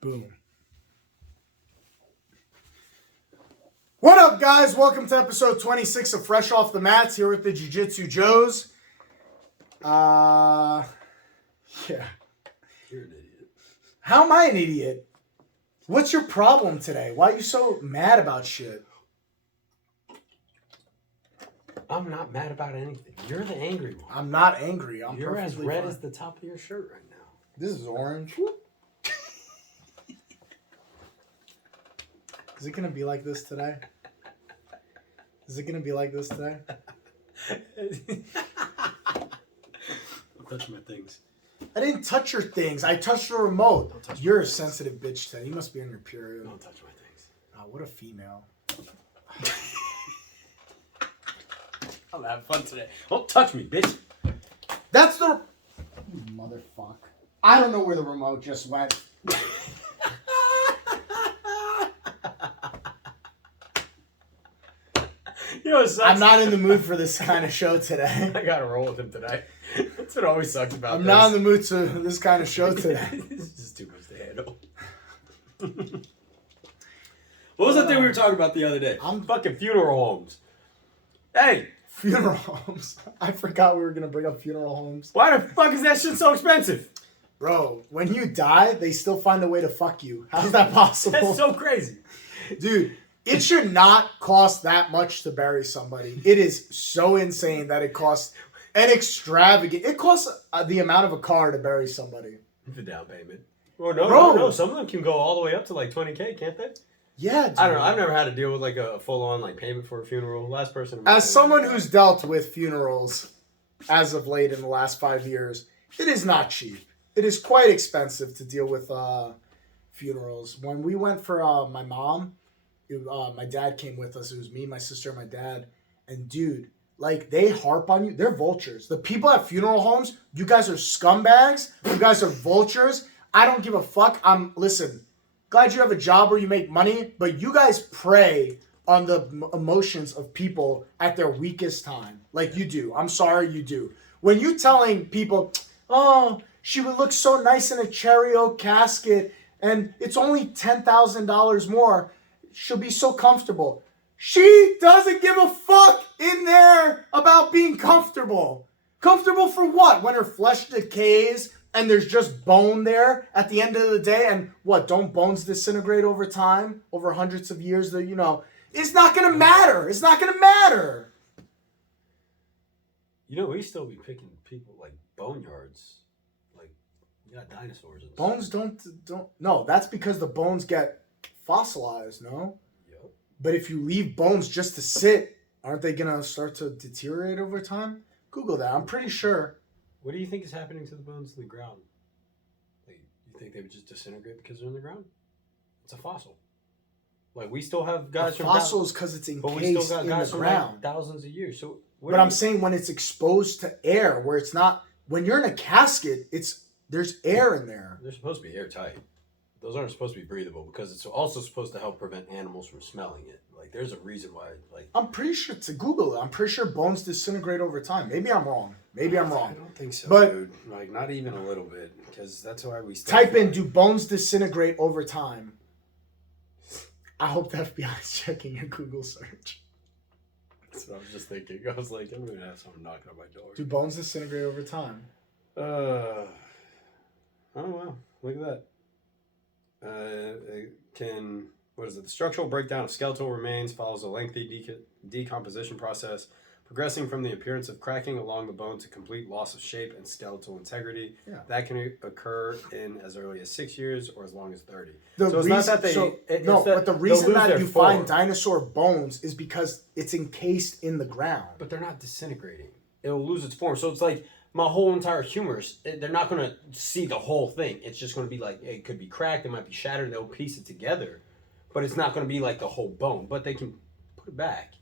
Boom. What up, guys? Welcome to episode 26 of Fresh Off the Mats here with the Jiu-Jitsu Joes. Yeah. You're an idiot. How am I an idiot? What's your problem today? Why are you so mad about shit? I'm not mad about anything. You're the angry one. I'm not angry. You're as perfectly red fine. as the top of your shirt right now. This is orange. Is it gonna be like this today? Is it gonna be like this today? Don't touch my things. I didn't touch your things. I touched the remote. Don't touch You're my a things. sensitive bitch today. You must be on your period. Don't touch my things. Oh, what a female. I'm having fun today. Don't touch me, bitch. That's the... You motherfucker. I don't know where the remote just went. You know what sucks? I'm not in the mood for this kind of show today. I gotta roll with him today. That's what always sucks about I'm this. not in the mood for this kind of show today. This is just too much to handle. What was that thing we were talking about the other day? I'm fucking funeral homes. Hey, Funeral homes. I forgot we were going to bring up funeral homes. why the fuck is that shit so expensive? Bro, when you die, they still find a way to fuck you. How's that possible? That's so crazy. Dude, it should not cost that much to bury somebody. It is so insane that it costs an extravagant... It costs the amount of a car to bury somebody. The down payment. Well, no, Bro. no. Some of them can go all the way up to like $20K, can't they? Yeah, dude. I don't know. I've never had to deal with like a full-on like payment for a funeral. Last person. As someone who's dealt with funerals as of late in the last 5 years, it is not cheap. It is quite expensive to deal with funerals. When we went for my mom, my dad came with us. It was me, my sister, and my dad. And dude, like they harp on you. They're vultures. The people at funeral homes, you guys are scumbags. You guys are vultures. I don't give a fuck. Listen, glad you have a job where you make money, but you guys prey on the emotions of people at their weakest time. Like you do. I'm sorry, you do. When you telling people, oh, she would look so nice in a cherry oak casket and it's only $10,000 more, she'll be so comfortable. She doesn't give a fuck in there about being comfortable. Comfortable for what? When her flesh decays and there's just bone there at the end of the day, and what, don't bones disintegrate over time, over hundreds of years? That it's not gonna matter. It's not gonna matter. You know, we still be picking people like boneyards. Like, you got dinosaurs and Bones stuff. don't. No, that's because the bones get fossilized. No, Yep. but if you leave bones just to sit, aren't they gonna start to deteriorate over time? Google that. I'm pretty sure. What do you think is happening to the bones in the ground? Like, you think they would just disintegrate because they're in the ground? It's a fossil. Like, we still have guys from Fossils because it's but we still encased got in the guys from ground. like thousands of years. So, But I'm saying when it's exposed to air, where it's not. When you're in a casket, there's air in there. they're supposed to be airtight. Those aren't supposed to be breathable because it's also supposed to help prevent animals from smelling it. Like, there's a reason why. Like, I'm pretty sure to Google it. I'm pretty sure bones disintegrate over time. Maybe I'm wrong. Maybe I'm I wrong. don't think so, But- dude. Like, not even a little bit, because that's why we Type in, do bones disintegrate over time? I hope the FBI is checking your Google search. That's what I was just thinking. I was like, I'm gonna have someone knocking on my door. Do bones disintegrate over time? Oh wow! Look at that. What is it? The structural breakdown of skeletal remains follows a lengthy decomposition process, progressing from the appearance of cracking along the bone to complete loss of shape and skeletal integrity. Yeah. That can occur in as early as 6 years or as long as 30. The So it's not that they- it's no, that but the they'll reason lose that their you find form. dinosaur bones is because it's encased in the ground. But they're not disintegrating. It'll lose its form. So it's like my whole entire humerus, they're not going to see the whole thing. It's just going to be like, it could be cracked, it might be shattered, they'll piece it together. But it's not going to be like the whole bone. But they can put it back.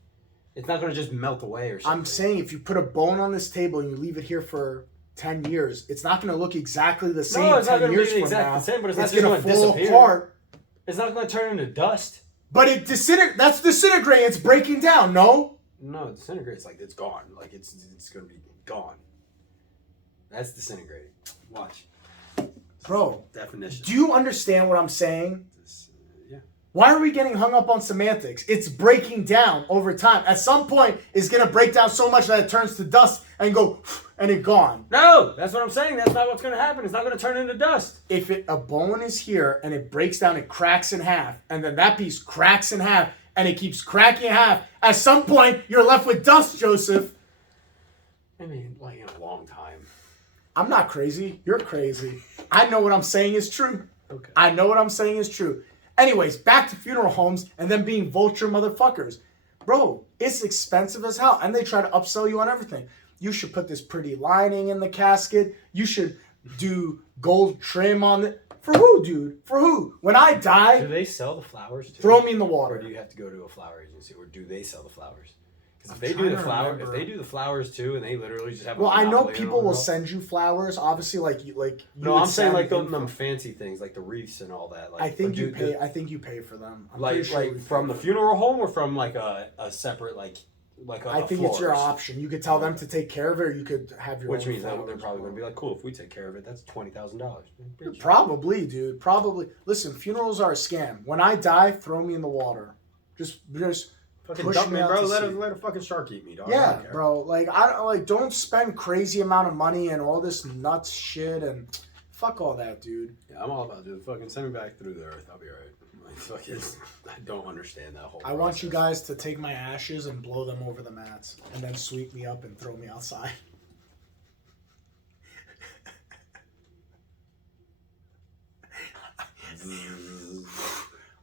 It's not going to just melt away or something. I'm saying if you put a bone on this table and you leave it here for 10 years, it's not going to look exactly the same. No, it's not 10 going to years be from exactly now. the same, but it's not just going going to to fall disappear. apart. It's not going to turn into dust. But that's disintegrating. It's breaking down. No. No, it disintegrates like it's gone. Like it's going to be gone. That's disintegrating. Watch. Bro, definition. do you understand what I'm saying? Yeah. Why are we getting hung up on semantics? It's breaking down over time. At some point, it's going to break down so much that it turns to dust and go, and it's gone. No, that's what I'm saying. That's not what's going to happen. It's not going to turn into dust. If a bone is here and it breaks down, it cracks in half, and then that piece cracks in half, and it keeps cracking in half, at some point, you're left with dust, Joseph. I mean, like in a long time. I'm not crazy. You're crazy. I know what I'm saying is true. Okay. I know what I'm saying is true. Anyways, back to funeral homes and them being vulture motherfuckers. Bro, it's expensive as hell. And they try to upsell you on everything. You should put this pretty lining in the casket. You should do gold trim on it. For who, dude? For who? When I die, Do they sell the flowers too? throw me in the Or water. do you have to go to a flower agency, or do they sell the flowers? Because if I'm they do trying the to flower, remember. if they do the flowers too, and they literally just have. Well, a I know monopoly on people it will all. send you flowers. Obviously, like you No, would I'm saying send like info. them fancy things, like the wreaths and all that. Like, I think or you do- pay. I think you pay for them. I'm like pretty sure we like pay from the for them. funeral home, or from like a separate like a I think it's your florist? option. You could tell them to take care of it, or you could have your Which own means that they're flowers. probably going to be like, cool, if we take care of it, that's $20,000. Probably, dude. Probably. Listen, funerals are a scam. When I die, throw me in the water. Just Fucking push dump me me, out bro. to Let sea. a fucking shark eat me, dog. I Yeah, don't care. bro. Like I don't like. Don't spend crazy amount of money and all this nuts shit and fuck all that, dude. Yeah, I'm all about it. Fucking send me back through the earth. I'll be alright. Like, fucking, I don't understand that whole I want you process. guys to take my ashes and blow them over the mats, and then sweep me up and throw me outside.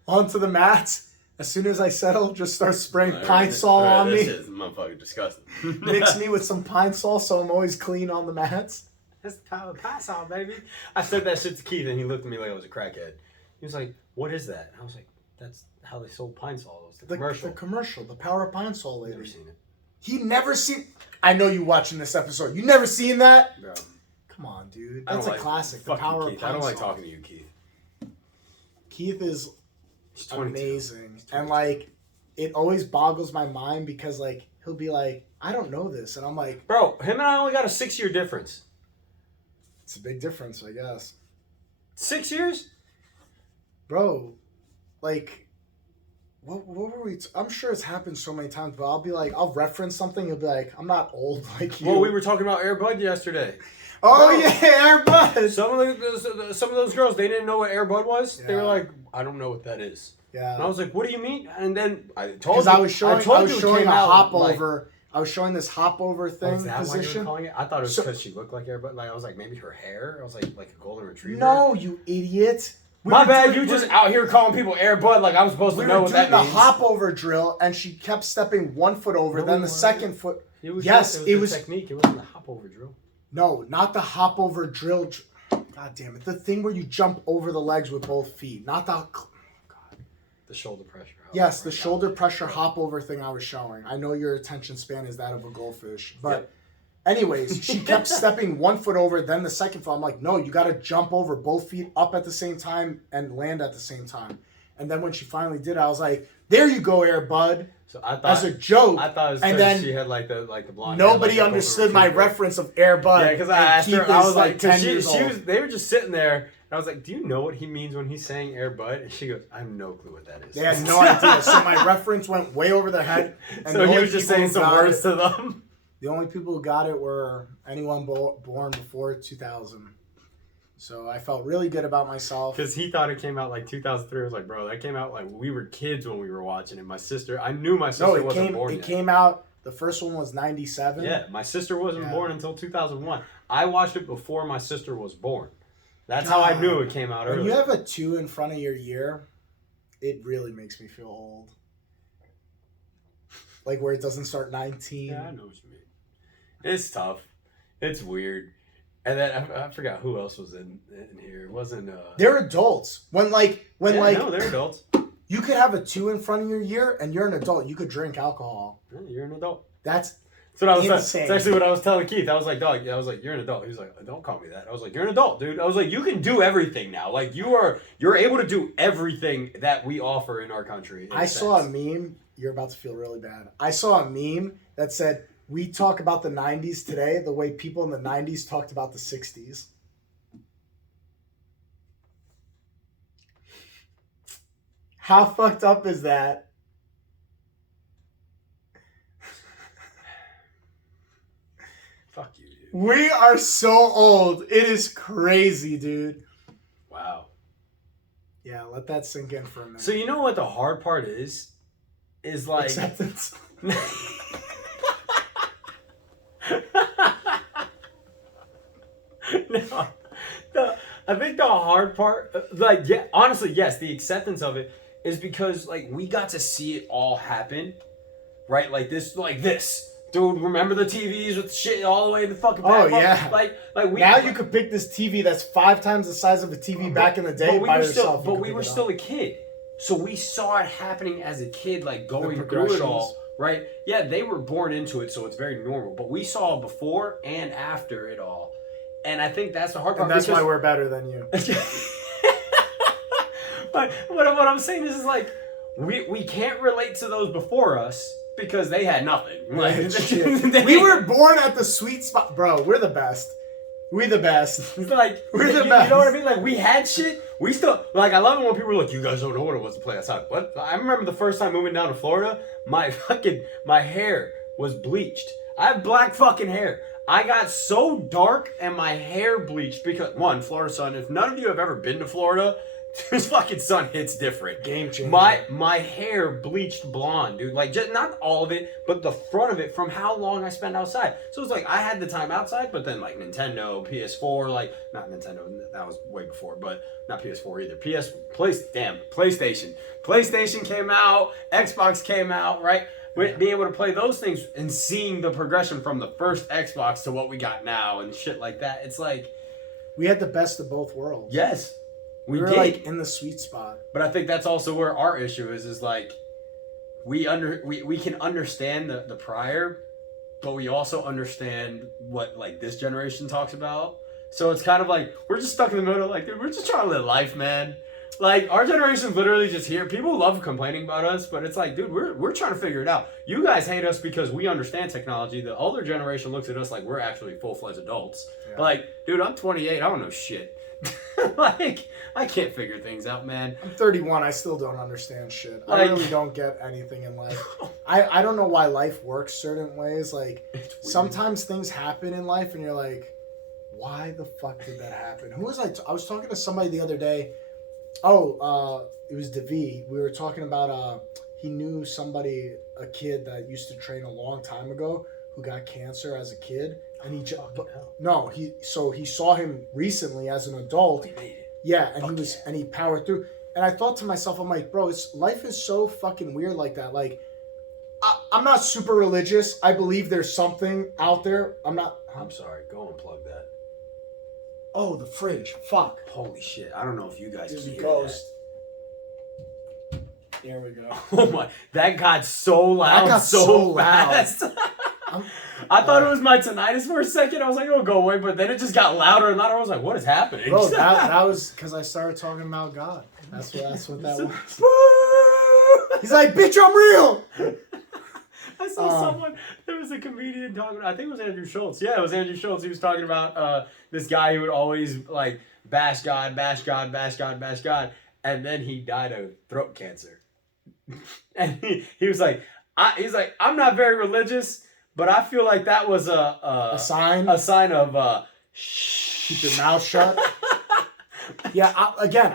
Onto the mats. As soon as I settle, just start spraying Pine Sol on This me. is motherfucking disgusting. Mix me with some Pine Sol so I'm always clean on the mats. That's the power of Pine Sol, baby. I said that shit to Keith, and he looked at me like I was a crackhead. He was like, "What is that?" And I was like, "That's how they sold Pine Sol. It was the commercial." The commercial, the Power of Pine Sol lady. Never seen it, He never seen. I know you watching this episode. You never seen that? bro. Come on, dude. I don't That's a like- classic. The fuck you, Power of Keith. Pine I don't like Sol. talking to you, Keith. Keith is He's 22. amazing, He's and 22. like, it always boggles my mind because like he'll be like, "I don't know this," and I'm like, Bro, him and I only got a 6-year difference. "It's a big difference, I guess." 6 years? Bro, like, what were we? I'm sure it's happened so many times, but I'll be like, I'll reference something. He'll be like, "I'm not old like you." Well, we were talking about Air Bud yesterday. Oh Bro. yeah, Airbud. Some of those girls, they didn't know what Air Bud was. They were Yeah. like, I don't know what that is. And I Yeah, was like, what do you mean? And then I told because you. I was showing, told I was you it showing came a out, hop like- over. I was showing this hop over Oh, thing is that why you were position. calling it? I thought it was So- because she looked like Air Bud. Like, I was like, maybe her hair. I was like a golden retriever. No, you idiot. We My were bad. doing- You just out here calling people Air Bud like I'm supposed We to know were what doing that the means. hop over drill, and she kept stepping 1 foot over, No, then we the weren't. second foot. It was Yes, just, it the was- technique. It wasn't the hop over drill. No, not the hop over drill. God damn it! The thing where you jump over the legs with both feet, not the. The shoulder pressure. Yes, the shoulder pressure hop over thing I was showing. I know your attention span is that of a goldfish, but. Yep. Anyways, she kept stepping 1 foot over, then the second foot. I'm like, no, you got to jump over both feet up at the same time and land at the same time. And then when she finally did, I was like, there you go, Air Bud, So I thought. as a joke. I thought it was and because then she had like the blonde. Nobody hair, like a understood golden my retriever. reference of Air Bud. Yeah, because I and asked her. Keith I is was like, 10 she years old. was. They were just sitting there, and I was like, "Do you know what he means when he's saying Air Bud?" And she goes, "I have no clue what that is." They had no idea. So my reference went way over their head. And So the he only was just people saying who some got words it- to them. The only people who got it were anyone born before 2000. So I felt really good about myself. Because he thought it came out like 2003. I was like, bro, that came out like we were kids when we were watching it. My sister, I knew my sister No, it wasn't came. born It yet. came out. The first one was 97. Yeah, my sister wasn't Yeah. born until 2001. I watched it before my sister was born. That's how I God. knew it came out When early. you have a 2 in front of your year, it really makes me feel old. Like where it doesn't start 19. Yeah, I know what you mean. It's tough. It's weird. And then I forgot who else was in here. It wasn't. They're adults. When no, they're adults. you could have a 2 in front of your year and you're an adult. You could drink alcohol. Yeah, you're an adult. That's So that was Insane. that's actually what I was telling Keith. I was like, dog. I was like, you're an adult. He was like, don't call me that. I was like, you're an adult, dude. I was like, you can do everything now. Like you're able to do everything that we offer in our country. in I a saw a sense. meme. You're about to feel really bad. I saw a meme that said, we talk about the 90s today the way people in the 90s talked about the 60s. How fucked up is that? Fuck you, dude. We are so old. It is crazy, dude. Wow. Yeah, let that sink in for a minute. So you know what the hard part is? Is like Acceptance. no, I think the hard part, like, yeah, honestly, yes, the acceptance of it is because, like, we got to see it all happen, right? Like this, dude. Remember the TVs with shit all the way to the fucking back? Oh, yeah. like we Now you could pick this TV that's 5 times the size of a TV back in the day by yourself. But we were still a kid, so we saw it happening as a kid, like going through it progressions. all. Right? Yeah, they were born into it, so it's very normal. But we saw before and after it all, and I think that's the hard part. And that's why we're better than you. But what I'm saying is like we can't relate to those before us because they had nothing. Like Shit. We were born at the sweet spot, bro. We're the best. We the best. It's like We're the you best. know what I mean? Like we had shit. We still like. I love it when people are like, "You guys don't know what it was to play outside." What? I remember the first time moving down to Florida. My hair was bleached. I have black fucking hair. I got so dark and my hair bleached because one, Florida sun. If none of you have ever been to Florida, this fucking sun hits different. Game changer. My hair bleached blonde, dude. Like just not all of it, but the front of it from how long I spent outside. So it's like I had the time outside, but then like Nintendo, PS4, like not Nintendo, that was way before, but not PS4 either. PlayStation. PlayStation came out, Xbox came out, right? Being able to play those things and seeing the progression from the first Xbox to what we got now and shit like that. It's like We had the best of both worlds. yes. We were did. like in the sweet spot. But I think that's also where our issue is like we can understand the prior, but we also understand what like this generation talks about. So it's kind of like we're just stuck in the middle, like dude, we're just trying to live life, man. Like our generation's literally just here. People love complaining about us, but it's like, dude, we're trying to figure it out. You guys hate us because we understand technology. The older generation looks at us like we're actually full-fledged adults. Yeah. But like, dude, I'm 28. I don't know shit. Like, I can't figure things out, man. I'm 31. I still don't understand shit. I Like- really don't get anything in life. I don't know why life works certain ways. Like, It's weird. sometimes things happen in life and you're like, why the fuck did that happen? Who was I was talking to somebody the other day. It was Devi. We were talking about he knew somebody, a kid that used to train a long time ago who got cancer as a kid, and he saw him recently as an adult. We made it. Yeah, and Fuck and he powered through. And I thought to myself, I'm like, bro, life is so fucking weird like that. Like, I'm not super religious. I believe there's something out there. I'm sorry. Go unplug that. Oh, the fridge. Fuck. Holy shit. I don't know if you guys There's can a hear ghost. There we go. that. Oh my. That got so loud. That got so loud. fast. I thought it was my tinnitus for a second. I was like, it'll go away. But then it just got louder and louder. I was like, what is happening? Bro, that was because I started talking about God. That's what that was. He's like, bitch, I'm real. I saw someone, there was a comedian talking, I think it was Andrew Schultz. Yeah, it was Andrew Schultz. He was talking about this guy who would always like bash God. And then he died of throat cancer. And he was like, I'm not very religious, but I feel like that was A sign. a sign of Keep your mouth shut. Yeah,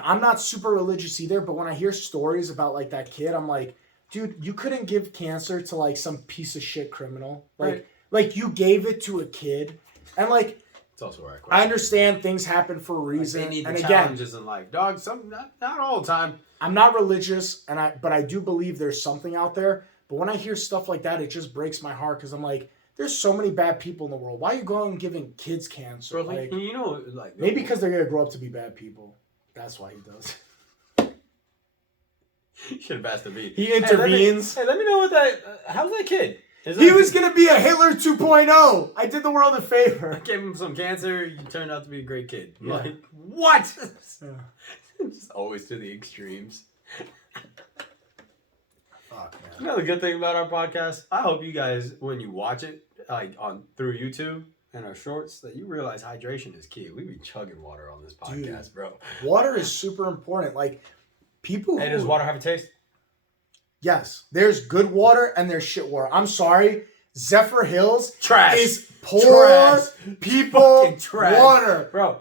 I'm not super religious either, but when I hear stories about like that kid, I'm like, dude, you couldn't give cancer to like some piece of shit criminal. Like you gave it to a kid, and like it's also right. I understand things happen for a reason. They need the and again, challenges in life, dog. Some not all the time. I'm not religious, but I do believe there's something out there. But when I hear stuff like that, it just breaks my heart because I'm like, there's so many bad people in the world. Why are you going and giving kids cancer? Bro, like, you know, like maybe because they're gonna grow up to be bad people. That's why he does. You should have asked the beat. He intervenes. Hey, let me know what that. How's that kid? He was gonna be a Hitler 2.0. I did the world a favor. Gave him some cancer. You turned out to be a great kid. Yeah. Like what? Yeah. Just always to the extremes. Fuck, You man. know the good thing about our podcast? I hope you guys, when you watch it, like on through YouTube and our shorts, that you realize hydration is key. We be chugging water on this podcast, bro. Water is super important. Like, People Hey, does water have a taste? Yes, there's good water and there's shit water. I'm sorry, Zephyr Hills Trash. is poor Trash. people Fucking trash. water. Bro,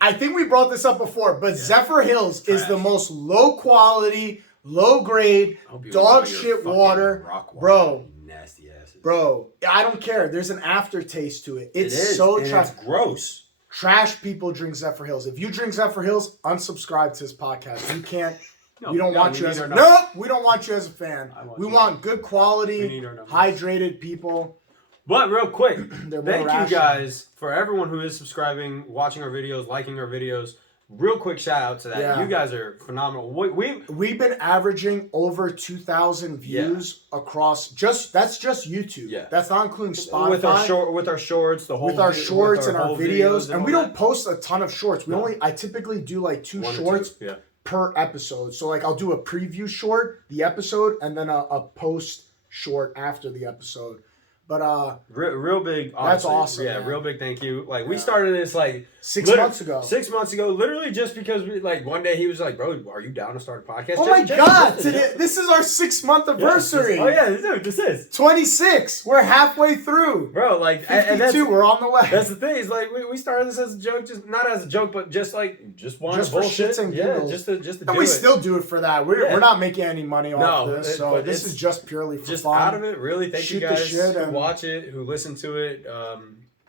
I think we brought this up before, but Zephyr Hills is Trash. the most low quality, low grade, I hope you dog enjoy your shit fucking water. rock water, Bro. you nasty asses. Bro, I don't care. There's an aftertaste to it. It It's is, so and trash. it's gross. Trash people drink Zephyr Hills. If you drink Zephyr Hills, unsubscribe to this podcast. You can't. No, we don't no, want we you need as our a numbers. no. We don't want you as a fan. We you. want good We quality, need our numbers. hydrated people. But real quick, They're more thank you rational. guys for everyone who is subscribing, watching our videos, liking our videos. Real quick shout out to that. Yeah. You guys are phenomenal. We've been averaging over 2,000 views across that's just YouTube. Yeah. That's not including Spotify. with our shorts, the whole with our shorts and our whole videos, and all we that. don't post a ton of shorts. No. I typically do like two One or shorts two. Yeah. per episode. So like I'll do a preview short, the episode, and then a post short after the episode. But Real big. That's Honestly, awesome, Yeah, man. real big thank you. Like we Yeah. started this like 6 liter- months ago. 6 months ago, literally just because we like one day he was like, "Bro, are you down to start a podcast?" Oh Just- my just- God! just- Today, this is our 6-month Yeah, anniversary. oh yeah, dude, this is 26. We're halfway through. bro. Like, 52. and that's We're on the way. that's the thing. Is like we started this as a joke, just not as a joke, but just wanted Just to for bullshit. shits and yeah, giggles. just to And do we it. still do it for that. We're Yeah. not making any money off No, this, so but this it's is just purely for just fun. out of it. Really, thank Shoot you the guys shit who and- watch it, who listen to it.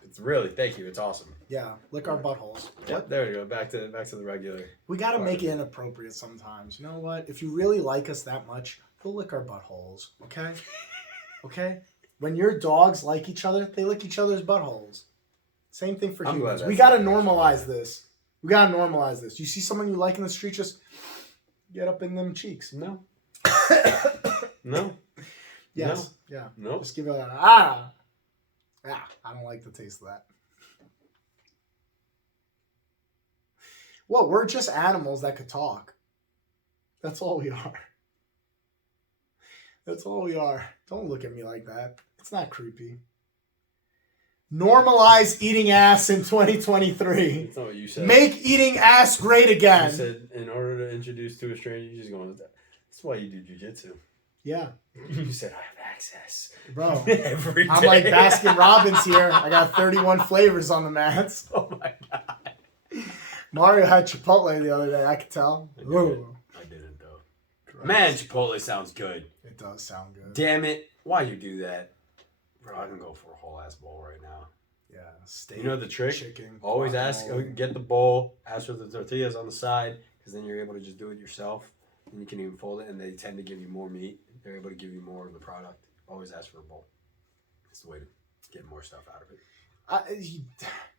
It's really thank you. It's awesome. Yeah, lick our buttholes. Yep, there we go. Back to the regular. We got to make it inappropriate sometimes. You know what? If you really like us that much, go lick our buttholes, okay? Okay? When your dogs like each other, they lick each other's buttholes. Same thing for I'm humans. glad We that's got to not normalize this. We got to normalize this. You see someone you like in the street, just get up in them cheeks. No. No. Yes. Yeah. No. Just give it a I don't like the taste of that. Well, we're just animals that could talk. That's all we are. That's all we are. Don't look at me like that. It's not creepy. Normalize eating ass in 2023. That's not what you said. Make eating ass great You again. said in order to introduce to a stranger, you just going. That's why you do jujitsu. Yeah, You said I have access, bro. every day. I'm like Baskin Robbins here. I got 31 flavors on the mats. Oh my god. Mario had Chipotle the other day. I could tell. I didn't. Ooh. I didn't though. Man, Chipotle sounds good. It does sound good. Damn it! Why you do that, bro? I can go for a whole ass bowl right now. Yeah, steak. You know the trick? Chicken. Always ask. guacamole. Get the bowl. Ask for the tortillas on the side, because then you're able to just do it yourself. And you can even fold it, and they tend to give you more meat. They're able to give you more of the product. Always ask for a bowl. It's the way to get more stuff out of it.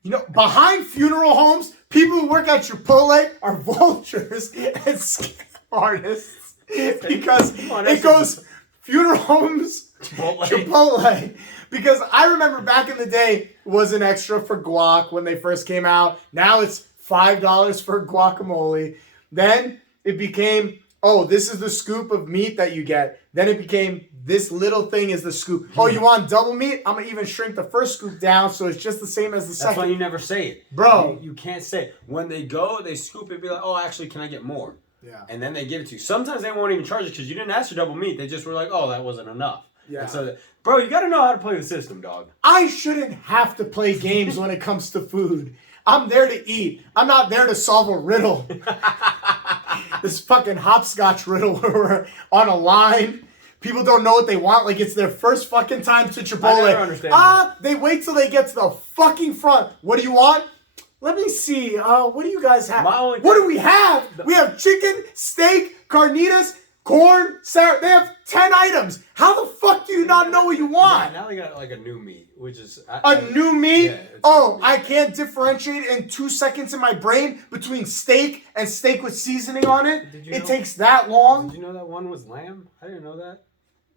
You know, behind funeral homes, people who work at Chipotle are vultures and scam artists because Come on, it that's- goes funeral homes, Chipotle. Chipotle. Because I remember back in the day it was an extra for guac when they first came out. Now it's $5 for guacamole. Then it became, oh, this is the scoop of meat that you get. Then it became, this little thing is the scoop. Oh, you want double meat? I'm going to even shrink the first scoop down so it's just the same as the That's second. why you never say it. Bro. You can't say it. When they go, they scoop it, be like, oh, actually, can I get more? Yeah. And then they give it to you. Sometimes they won't even charge it because you didn't ask for double meat. They just were like, oh, that wasn't enough. Yeah. And so, bro, you got to know how to play the system, dog. I shouldn't have to play games when it comes to food. I'm there to eat. I'm not there to solve a riddle. This fucking hopscotch riddle where we're on a line. People don't know what they want. Like it's their first fucking time to Chipotle. I never understand They wait till they get to the fucking front. What do you want? Let me see. What do you guys have? My only What do we have? We have chicken, steak, carnitas, corn, salad. They have 10 items. How the fuck do you not know what you want? Now they got like a new meat, which is A new meat? Yeah, it's Oh, new meat. I can't differentiate in 2 seconds in my brain between steak and steak with seasoning on it. Did you It know- takes that long. Did you know that one was lamb? I didn't know that.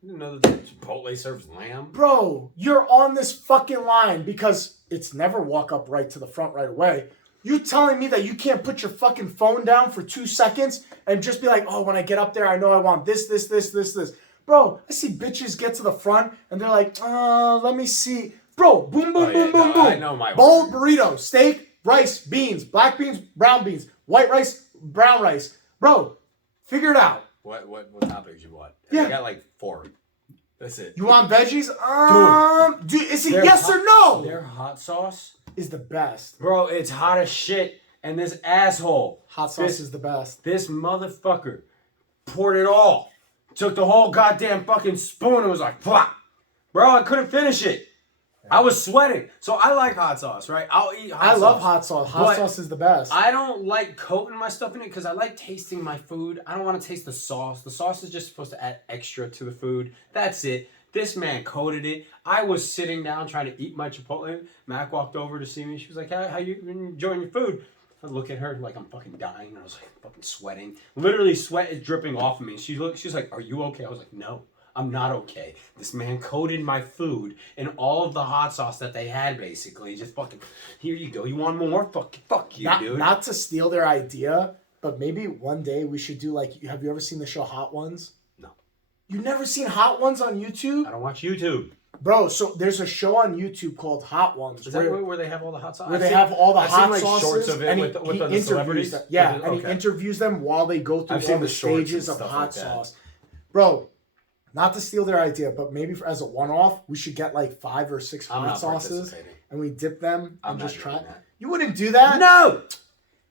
I didn't know that Chipotle serves lamb. Bro, you're on this fucking line because it's never walk up right to the front right away. You telling me that you can't put your fucking phone down for 2 seconds and just be like, oh, when I get up there, I know I want this. Bro, I see bitches get to the front and they're like, let me see. Bro, boom, boom, Oh, yeah, boom, boom, no, boom. I know my Bowl order. burrito, steak, rice, beans, black beans, brown beans, white rice, brown rice. Bro, Figure it out. What topics you want? Yeah. I got like 4. That's it. You want veggies? Dude, is it Their yes or no? Their hot sauce, Is the best. bro. It's hot as shit. And this asshole, Hot sauce is the best. this motherfucker, poured it all. Took the whole goddamn fucking spoon and was like, "Fuck, bro, I couldn't finish it. I was sweating." So I like hot sauce, right? I'll eat hot sauce. I love hot sauce. Hot sauce is the best. I don't like coating my stuff in it because I like tasting my food. I don't want to taste the sauce. The sauce is just supposed to add extra to the food. That's it. This man coated it. I was sitting down trying to eat my Chipotle. Mac walked over to see me. She was like, how you enjoying your food? I look at her like I'm fucking dying. I was like fucking sweating. Literally sweat is dripping off of me. She's like, "Are you okay?" I was like, "No, I'm not okay." This man coated my food in all of the hot sauce that they had, basically. Just fucking, here you go. You want more? Fuck you, dude. Not to steal their idea, but maybe one day we should do like, have you ever seen the show Hot Ones? No. You've never seen Hot Ones on YouTube? I don't watch YouTube. Bro, so there's a show on YouTube called Hot Ones. Is that where they have all the hot sauce? Where they have all the I've hot seen, like, sauces. shorts of it and with he the interviews celebrities? them. Yeah, Okay. and he interviews them while they go through I've all seen the the shorts stages and of stuff hot like that. sauce. Bro, not to steal their idea, but maybe as a one-off, we should get like 5 or 6 I'm hot not sauces participating. and we dip them I'm and not just try doing it. that. You wouldn't do that?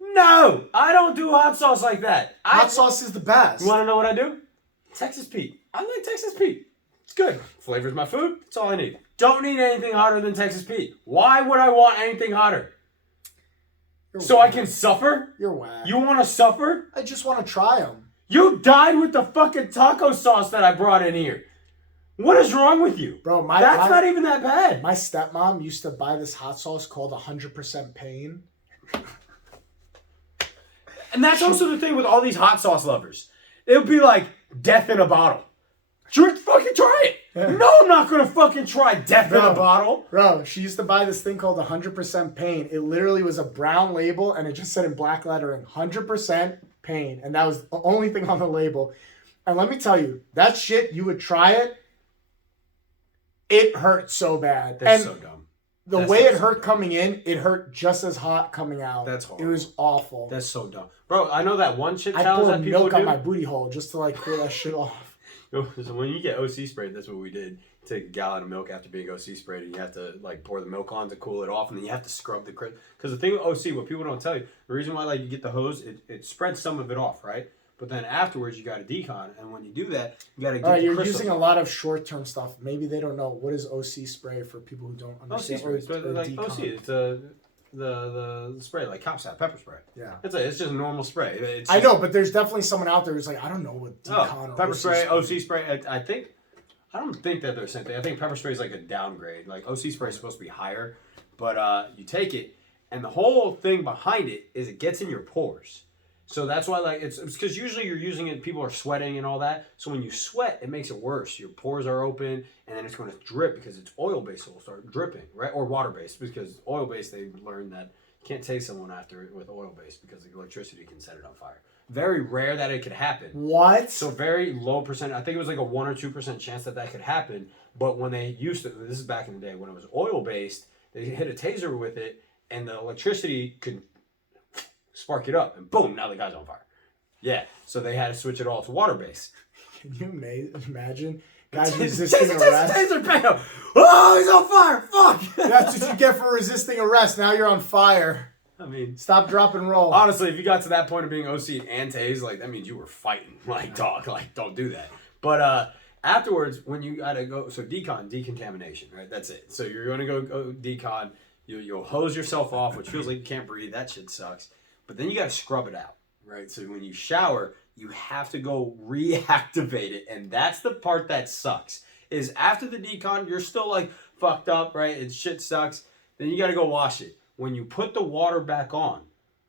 No, I don't do hot sauce like that. Hot sauce is the best. You want to know what I do? Texas Pete. I like Texas Pete. It's good. Flavors my food. That's all I need. Don't need anything hotter than Texas Pete. Why would I want anything hotter? So I can suffer? You're whack. You want to suffer? I just want to try them. You died with the fucking taco sauce that I brought in here. What is wrong with you? Bro, That's not even that bad. My stepmom used to buy this hot sauce called 100% Pain. And that's also the thing with all these hot sauce lovers. It would be like death in a bottle. Fucking try it. No, I'm not going to fucking try death in a bottle. Bro, she used to buy this thing called 100% Pain. It literally was a brown label and it just said in black lettering 100% Pain. And that was the only thing on the label. And let me tell you, that shit, you would try it. It hurt so bad. That's and so dumb. the way it hurt coming in, it hurt just as hot coming out. That's horrible. It was awful. That's so dumb. Bro, I know that one shit I challenge poured that people milk do. on my booty hole just to like cool that shit off. So when you get OC sprayed, that's what we did. Take a gallon of milk after being OC sprayed, and you have to like pour the milk on to cool it off, and then you have to scrub the crisp. Because the thing with OC, what people don't tell you, the reason why like you get the hose, it spreads some of it off, right? But then afterwards, you got to decon, and when you do that, you got to get All right, the you're crystal. using a lot of short-term stuff. Maybe they don't know what is OC spray for people who don't OC understand. spray, it's like decon. OC. It's the spray like cop sap pepper spray. Yeah. It's just a normal spray. It's I just- know, but there's definitely someone out there who's like, I don't know what decon or pepper OC spray, OC spray. I don't think that they're the same thing. I think pepper spray is like a downgrade. Like OC spray is supposed to be higher, but you take it, and the whole thing behind it is it gets in your pores. So that's why like it's because usually you're using it, people are sweating and all that. So when you sweat, it makes it worse. Your pores are open, and then it's going to drip because it's oil based. So it'll start dripping, right? Or water based, because oil based they learned that you can't taste someone after it with oil based because the electricity can set it on fire. Very rare that it could happen. What? So very low percent. I think it was like a 1 or 2% chance that could happen. But when they used to, this is back in the day when it was oil based, they hit a taser with it, and the electricity could spark it up, and boom, now the guy's on fire. Yeah, so they had to switch it all to water based. Can you imagine guys resisting arrest? Taser, bam! Oh, he's on fire! Fuck! That's what you get for resisting arrest. Now you're on fire. I mean, Stop, drop, and roll. honestly, if you got to that point of being OC and tase, like that means you were fighting. Like, dog, like don't do that. But afterwards, when you gotta go, so decontamination, right? That's it. So you're gonna go decon. You'll hose yourself off, which feels like you can't breathe. That shit sucks. But then you gotta scrub it out, right? So when you shower, you have to go reactivate it, and that's the part that sucks. Is after the decon, you're still like fucked up, right? It shit sucks. Then you gotta go wash it. When you put the water back on,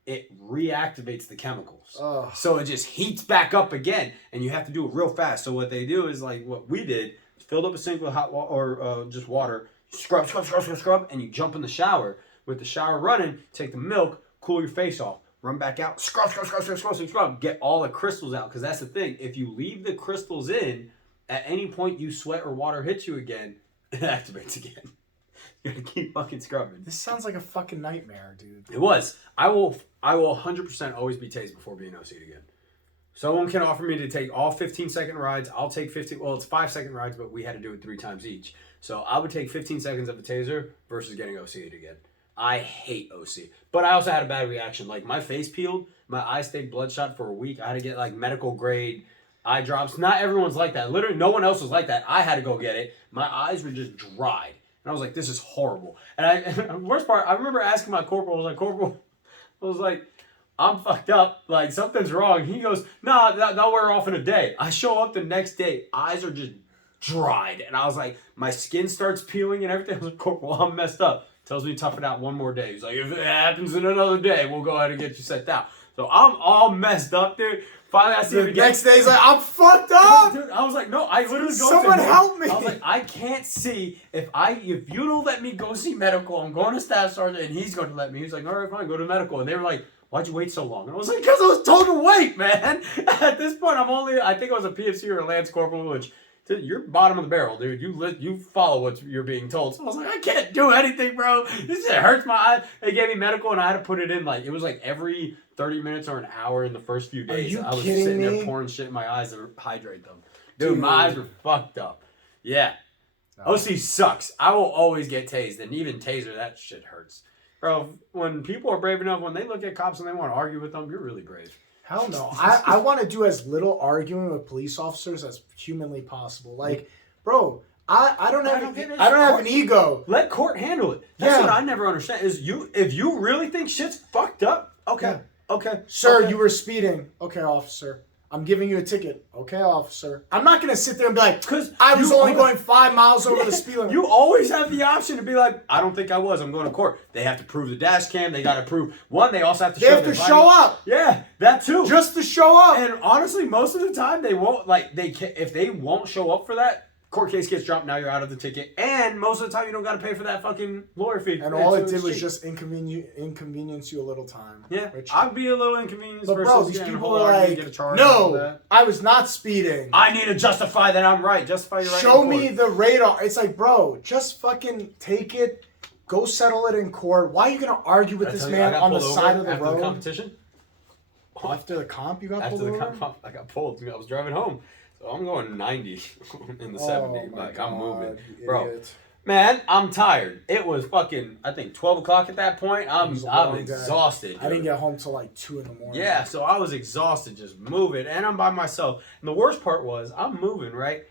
it reactivates the chemicals. Ugh. So it just heats back up again, and you have to do it real fast. So what they do is like what we did, filled up a sink with hot water or just water, scrub, and you jump in the shower. With the shower running, take the milk, cool your face off, run back out, scrub, get all the crystals out. Because that's the thing, if you leave the crystals in, at any point you sweat or water hits you again, it activates again. You gotta keep fucking scrubbing. This sounds like a fucking nightmare, dude. It was. I will 100% always be tased before being OC'd again. Someone can offer me to take all 15-second rides. I'll take 15. Well, it's 5-second rides, but we had to do it 3 times each. So I would take 15 seconds of a taser versus getting OC'd again. I hate OC. But I also had a bad reaction. Like, my face peeled. My eyes stayed bloodshot for a week. I had to get, like, medical grade eye drops. Not everyone's like that. Literally, no one else was like that. I had to go get it. My eyes were just dried. And I was like, this is horrible. And the worst part, I remember asking my corporal, I was like, Corporal, I was like, I'm fucked up. Like, something's wrong. He goes, nah, that'll wear off in a day. I show up the next day. Eyes are just dried. And I was like, my skin starts peeling and everything. I was like, Corporal, I'm messed up. Tells me to tough it out one more day. He's like, if it happens in another day, we'll go ahead and get you sent out. So I'm all messed up, dude. Finally, I see him The again. next day, he's like, I'm fucked up. Dude, I was like, no, I literally go Someone to him. help me. I was like, I can't see if you don't let me go see medical. I'm going to staff sergeant, and he's going to let me. He's like, all right, fine, go to medical. And they were like, why'd you wait so long? And I was like, because I was told to wait, man. At this point, I think I was a PFC or a Lance Corporal, which, dude, you're bottom of the barrel, dude. You follow what you're being told. So I was like, I can't do anything, bro. This shit hurts my eye. They gave me medical, and I had to put it in, like, it was like every 30 minutes or an hour in the first few days. you I was kidding sitting me? there pouring shit in my eyes to hydrate them. Dude, my Dude. eyes were fucked up. Yeah. No. OC sucks. I will always get tased, and even taser, that shit hurts. Bro, when people are brave enough, when they look at cops and they want to argue with them, you're really brave. Hell no. I want to do as little arguing with police officers as humanly possible. Like, bro, I don't have an ego. Let court handle it. That's Yeah. what I never understand. Is if you really think shit's fucked up, okay. Yeah. Okay. Sir, okay. you were speeding. Okay, officer. I'm giving you a ticket. Okay, officer. I'm not going to sit there and be like, 'Cause I was you only always- going 5 miles over the speed limit. You always have the option to be like, I don't think I was. I'm going to court. They have to prove the dash cam. They got to prove one. They also have to They show have to their show body- up. Yeah, that too. Just to show up. And honestly, most of the time they won't. Like if they won't show up for that, court case gets dropped. Now you're out of the ticket. And most of the time you don't got to pay for that fucking lawyer fee. And all so it did it's was cheap. just inconvenience you a little time. Yeah, Which, I'd be a little inconvenienced. but versus bro, these getting a people whole are argument, like, get a charge and all no, that. I was not speeding. I need to justify that I'm right. Justify your right. Show in me court. the radar. It's like, bro, just fucking take it. Go settle it in court. Why are you going to argue with I this tell you, I man got on the pulled side over of the after road? the competition. After the comp, you got After pulled the over? comp, I got pulled. I was driving home. So I'm going 90 in the 70. my Like, I'm moving. you Bro, idiot. man, I'm tired. It was fucking, I think, 12 o'clock at that point. I'm was a long day. exhausted. I didn't dude. get home till like 2 in the morning. Yeah, so I was exhausted just moving, and I'm by myself. And the worst part was, I'm moving, right?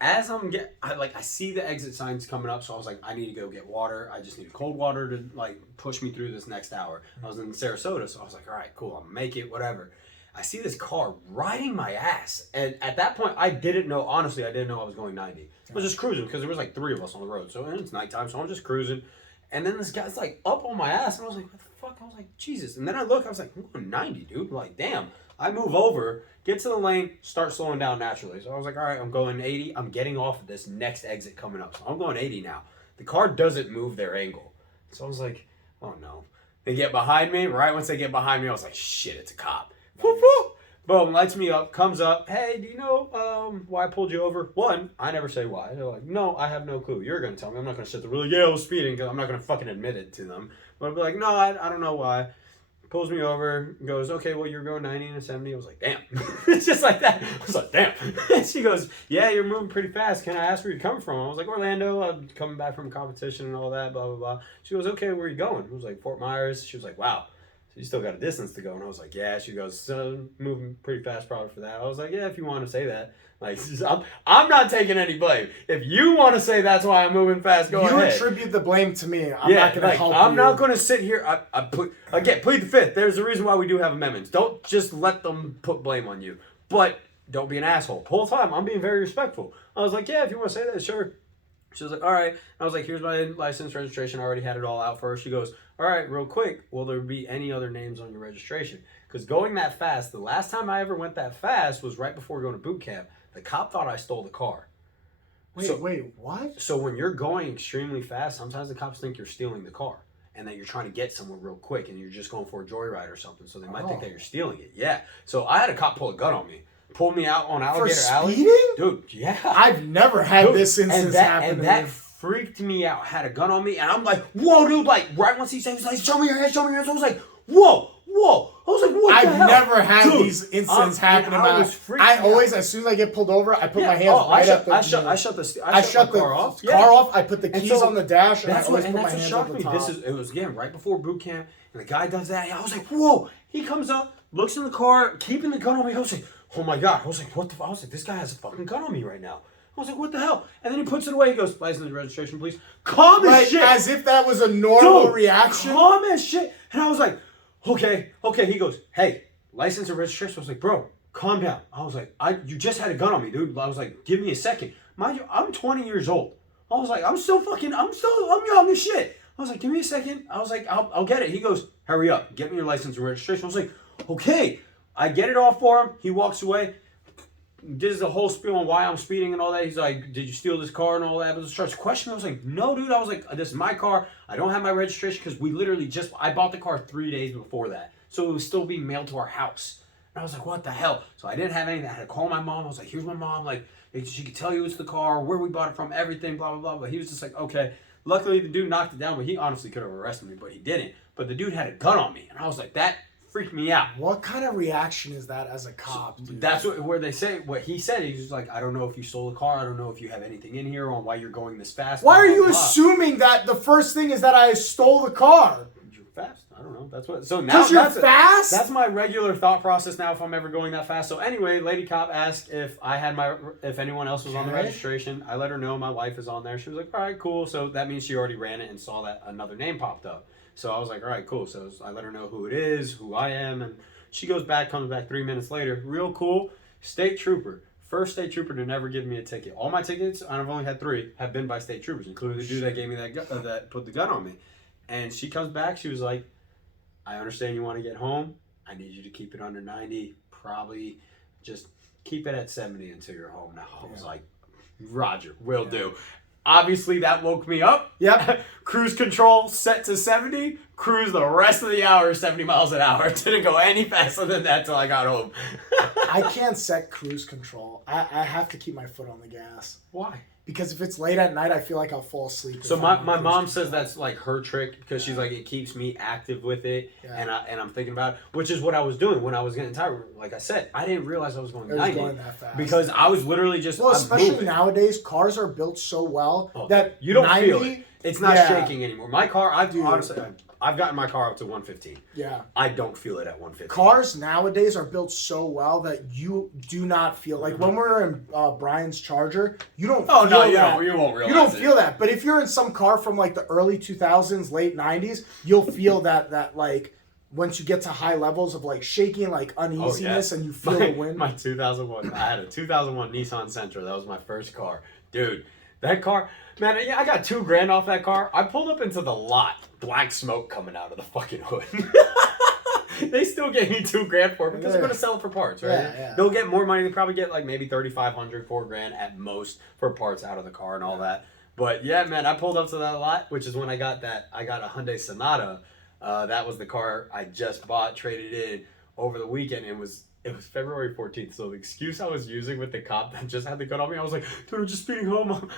As I see the exit signs coming up, so I was like, I need to go get water. I just need cold water to, like, push me through this next hour. I was in Sarasota, so I was like, all right, cool, I'll make it, whatever. I see this car riding my ass, and at that point, I didn't know I was going 90. I was just cruising, because there was like 3 of us on the road, so and it's nighttime, so I'm just cruising. And then this guy's like up on my ass, and I was like, what the fuck? I was like, Jesus. And then I look, I was like, I'm going 90, dude. Like, damn. I move over, get to the lane, start slowing down naturally. So I was like, all right, I'm going 80. I'm getting off of this next exit coming up. So I'm going 80 now. The car doesn't move their angle. So I was like, oh no. They get behind me. Right once they get behind me, I was like, shit, it's a cop. Whoop, whoop. Boom, lights me up, comes up. Hey, do you know why I pulled you over? One, I never say why. They're like, no, I have no clue. You're going to tell me. I'm not going to sit there really, yeah, I was speeding, because I'm not going to fucking admit it to them. But I'll be like, no, I don't know why. Pulls me over, goes, okay, well, you're going 90 and 70. I was like, damn. It's just like that. I was like, damn. And she goes, yeah, you're moving pretty fast. Can I ask where you're coming from? I was like, Orlando. I'm coming back from a competition and all that, blah, blah, blah. She goes, okay, where are you going? I was like, Fort Myers. She was like, wow. So you still got a distance to go. And I was like, yeah. She goes, so moving pretty fast probably for that. I was like, yeah, if you want to say that. Like, I'm not taking any blame. If you want to say that's why I'm moving fast, go ahead. You attribute the blame to me. I'm not going to help you. I'm not going to sit here. Again, plead the fifth. There's a reason why we do have amendments. Don't just let them put blame on you. But don't be an asshole. The whole time, I'm being very respectful. I was like, yeah, if you want to say that, sure. She was like, all right. And I was like, here's my license, registration. I already had it all out for her. She goes, all right, real quick, will there be any other names on your registration? Because going that fast, the last time I ever went that fast was right before going to boot camp. The cop thought I stole the car. Wait, what? So when you're going extremely fast, sometimes the cops think you're stealing the car and that you're trying to get somewhere real quick and you're just going for a joyride or something. So they might think that you're stealing it. Yeah. So I had a cop pull a gun on me. Pulled me out on Alligator Alley. Speeding? Dude, yeah. I've never had this instance and that, happen and to that me. freaked me out. Had a gun on me, and I'm like, whoa, dude, like, right once he said, he's like, show me your hands, show me your hands. I was like, whoa, I was like, what the hell? I've never had Dude, these incidents happen in I my was freaking I out. always, as soon as I get pulled over, I put my hands I right shut, at the I shut the car off. car off. I put the And keys so on the dash, and I That's always what, and put my that's what hands shocked on me. the top. It was again right before boot camp, and the guy does that. I was like, whoa! He comes up, looks in the car, keeping the gun on me. I was like, oh my god! I was like, what the? I was like, this guy has a fucking gun on me right now. I was like, what the hell? And then he puts it away. He goes, license and registration, please. Calm as Like, shit. as if that was a normal Dude, reaction. Calm as shit. And I was like, okay. He goes, hey, license and registration. I was like, bro, calm down. I was like, you just had a gun on me, dude. I was like, give me a second. Mind you, I'm 20 years old. I was like, I'm young as shit. I was like, give me a second. I was like, I'll get it. He goes, hurry up. Get me your license and registration. I was like, okay. I get it all for him. He walks away. Does the whole spiel on why I'm speeding and all that. He's like, did you steal this car and all that? But he starts questioning. I was like, no, dude. I was like, this is my car. I don't have my registration because we literally I bought the car 3 days before that. So it was still being mailed to our house. And I was like, what the hell? So I didn't have anything. I had to call my mom. I was like, here's my mom. Like, she could tell you it's the car, where we bought it from, everything, blah, blah, blah. But he was just like, okay. Luckily, the dude knocked it down, but he honestly could have arrested me, but he didn't. But the dude had a gun on me. And I was like, that freaked me out. What kind of reaction is that as a cop, dude? That's where they say what he said. He's just like, I don't know if you stole the car. I don't know if you have anything in here on why you're going this fast. Why are blah, you blah, blah. assuming that the first thing is that I stole the car? You're fast. I don't know. That's what. So now Because you're fast? That's my regular thought process now. If I'm ever going that fast. So anyway, lady cop asked if if anyone else was on the Okay. registration. I let her know my wife is on there. She was like, all right, cool. So that means she already ran it and saw that another name popped up. So I was like, all right, cool. So I let her know who it is, who I am, and she goes back, comes back 3 minutes later. Real cool. State trooper. First state trooper to never give me a ticket. All my tickets, and I've only had 3, have been by state troopers, including the dude that gave me that put the gun on me. And she comes back. She was like, I understand you want to get home. I need you to keep it under 90. Probably just keep it at 70 until you're home. Now I was like, Roger, will do. Obviously, that woke me up. Yep. Cruise control set to 70. Cruise the rest of the hour 70 miles an hour. Didn't go any faster than that till I got home. I can't set cruise control. I have to keep my foot on the gas. Why? Because if it's late at night, I feel like I'll fall asleep. So if my I'm on mom cruise says control. that's like her trick because she's like, it keeps me active with it. Yeah. And I'm thinking about it, which is what I was doing when I was getting tired. Like I said, I didn't realize I was going It was 90 going that fast. because I was literally just Well, I'm especially moving. nowadays, cars are built so well that You don't 90, feel it. It's not Yeah. shaking anymore. My car, I've gotten my car up to 115. Yeah. I don't feel it at 115. Cars nowadays are built so well that you do not feel like when we're in Brian's Charger, you don't. Oh feel no, that. you won't realize You don't it. feel that. But if you're in some car from like the early 2000s, late 90s, you'll feel that like once you get to high levels of like shaking, like uneasiness, and you feel the wind. My 2001, I had a 2001 Nissan Sentra. That was my first car, dude. That car, man. I got $2,000 off that car. I pulled up into the lot, black smoke coming out of the fucking hood. They still gave me $2,000 for it because they're gonna sell it for parts, right? Yeah. They'll get more money. They probably get like maybe $3,500, $4,000 at most for parts out of the car and all that. But yeah, man, I pulled up to that lot, which is when I got that. I got a Hyundai Sonata. That was the car I just bought, traded in over the weekend. It was February 14th. So the excuse I was using with the cop that just had the gun on me, I was like, dude, I'm just speeding home.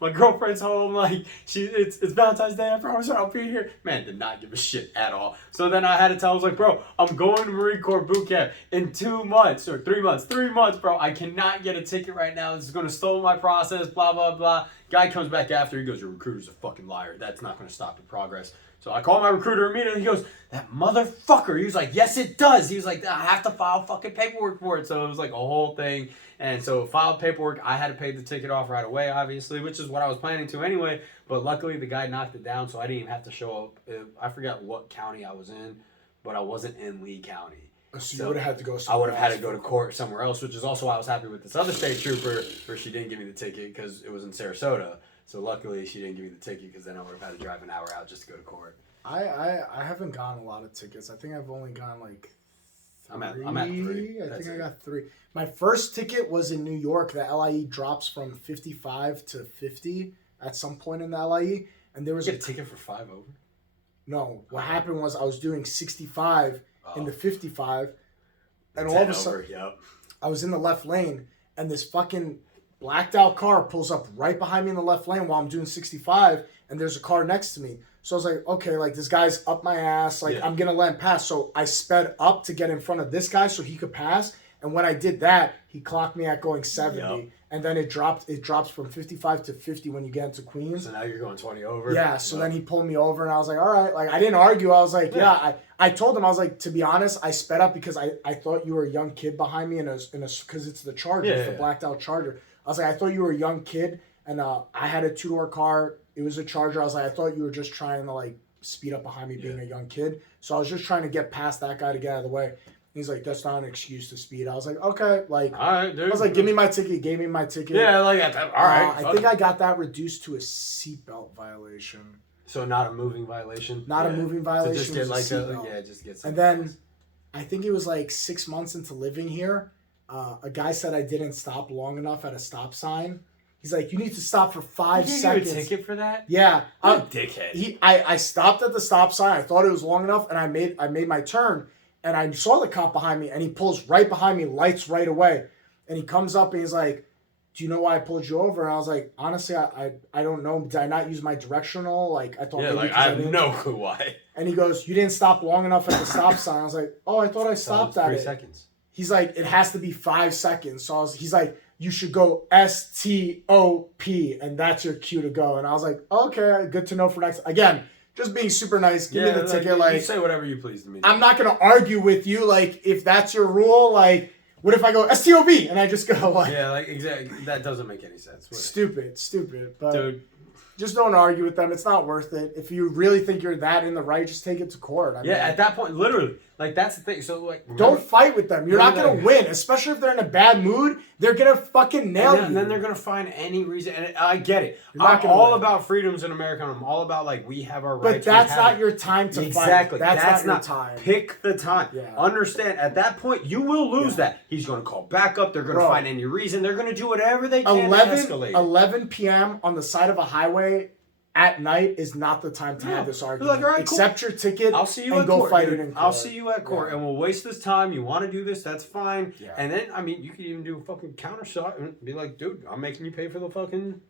My girlfriend's home. Like, it's Valentine's Day. I promise her I'll be here. Man, did not give a shit at all. So then I had to tell, I was like, bro, I'm going to Marine Corps boot camp in 2 months or 3 months. 3 months, bro. I cannot get a ticket right now. This is going to slow my process, blah, blah, blah. Guy comes back after. He goes, your recruiter's a fucking liar. That's not going to stop your progress. So I call my recruiter immediately. He goes, that motherfucker. He was like, yes, it does. He was like, I have to file fucking paperwork for it. So it was like a whole thing. And so filed paperwork. I had to pay the ticket off right away, obviously, which is what I was planning to anyway. But luckily, the guy knocked it down, so I didn't even have to show up. I forgot what county I was in, but I wasn't in Lee County. So you would have had to go. I would have had to go to court somewhere else, which is also why I was happy with this other state trooper where she didn't give me the ticket because it was in Sarasota. So luckily, she didn't give me the ticket because then I would have had to drive an hour out just to go to court. I haven't gotten a lot of tickets. I think I've only gone like 3. I'm at 3. I That's think I it. got 3. My first ticket was in New York. The LIE drops from 55 to 50 at some point in the LIE, and there was You get a ticket for 5 over? no. What happened was I was doing 65 in the 55, and all of a sudden Yep. I was in the left lane, and this fucking blacked out car pulls up right behind me in the left lane while I'm doing 65, and there's a car next to me. So I was like, okay, like this guy's up my ass, like Yeah. I'm gonna let him pass. So I sped up to get in front of this guy so he could pass. And when I did that, he clocked me at going 70. Yep. And then it drops from 55 to 50 when you get into Queens. So now you're going 20 over. Yeah, so then he pulled me over and I was like, all right. Like, I didn't argue. I was like, I told him, I was like, to be honest, I sped up because I thought you were a young kid behind me because it's the Charger, it's the blacked out Charger. I was like, I thought you were a young kid and I had a 2-door car. It was a Charger. I was like, I thought you were just trying to like speed up behind me being a young kid. So I was just trying to get past that guy to get out of the way. He's like, that's not an excuse to speed. I was like, okay, like, all right, dude. I was like, give me my ticket. He gave me my ticket. Yeah, like, all right. I think I got that reduced to a seatbelt violation. So not a moving violation. Not a moving violation. So just get like seatbelt. just get. And then, I think it was like 6 months into living here. A guy said I didn't stop long enough at a stop sign. He's like, you need to stop for 5 seconds. You get a ticket for that? Yeah, I'm a dickhead. I stopped at the stop sign. I thought it was long enough, and I made my turn. And I saw the cop behind me, and he pulls right behind me, lights right away. And he comes up, and he's like, do you know why I pulled you over? And I was like, honestly, I don't know. Did I not use my directional? Like, I thought maybe like, I have no clue why. And he goes, you didn't stop long enough at the stop sign. I was like, oh, I thought I stopped at 3 it. seconds. He's like, it has to be 5 seconds. So he's like, you should go STOP, and that's your cue to go. And I was like, okay, good to know for next. Again, just being super nice. Give me the ticket. Like, you say whatever you please to me. I'm not gonna argue with you. Like, if that's your rule, like, what if I go STOB and I just go like? Yeah, like exactly. That doesn't make any sense. Stupid. But dude, just don't argue with them. It's not worth it. If you really think you're that in the right, just take it to court. I mean, at that point, literally, like that's the thing. So like, don't fight with them. You're not gonna win, especially if they're in a bad mood. They're gonna fucking nail you. And then they're gonna find any reason. And I get it. I'm all about freedoms in America. I'm all about like we have our rights. But that's not your time to fight. Exactly. That's not your time. Pick the time. Yeah. Understand. At that point, you will lose that. He's gonna call back up. They're gonna find any reason. They're gonna do whatever they can to escalate. 11 p.m. on the side of a highway at night is not the time to have this argument. Like, all right, accept your ticket. I'll see you and at go court, fight dude. it in court. I'll see you at court, and we'll waste this time. You want to do this? That's fine. Yeah. And then, I mean, you could even do a fucking counter shot and be like, dude, I'm making you pay for the fucking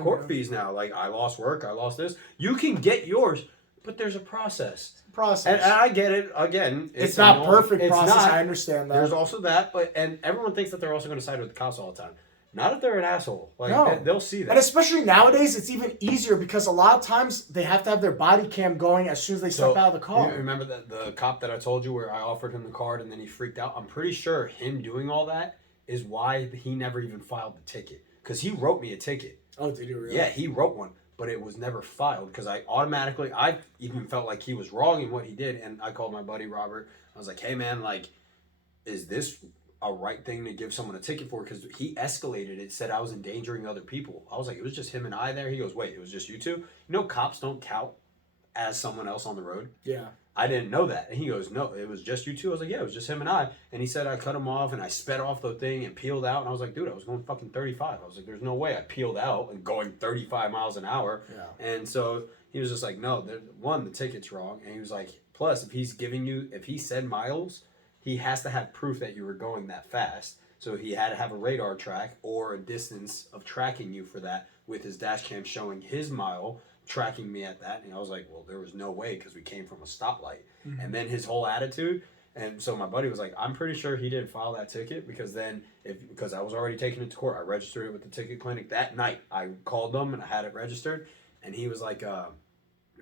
court fees now. Like, I lost work. I lost this. You can get yours, but there's a process. And I get it. Again, it's not perfect process. I understand that. There's also that, and everyone thinks that they're also going to side with the cops all the time. Not if they're an asshole. Like, no. They'll see that. And especially nowadays, it's even easier because a lot of times they have to have their body cam going as soon as they step out of the car. You remember the cop that I told you where I offered him the card and then he freaked out? I'm pretty sure him doing all that is why he never even filed the ticket. Because he wrote me a ticket. Oh, did he really? Yeah, he wrote one. But it was never filed because I even felt like he was wrong in what he did. And I called my buddy Robert. I was like, hey, man, like, is this a right thing to give someone a ticket for? Because he escalated it, said I was endangering other people. I was like, it was just him and I there. He goes, wait, it was just you two? You know, cops don't count as someone else on the road. Yeah. I didn't know that. And he goes, no, it was just you two. I was like, yeah, it was just him and I. And he said I cut him off and I sped off the thing and peeled out. And I was like, dude, I was going fucking 35. I was like, there's no way I peeled out and going 35 miles an hour. Yeah. And so he was just like, no, one, the ticket's wrong. And he was like, plus, if he said miles, he has to have proof that you were going that fast. So he had to have a radar track or a distance of tracking you for that with his dash cam showing his mile, tracking me at that. And I was like, well, there was no way because we came from a stoplight. Mm-hmm. And then his whole attitude. And so my buddy was like, I'm pretty sure he didn't file that ticket because because I was already taking it to court. I registered it with the ticket clinic that night. I called them and I had it registered. And he was like,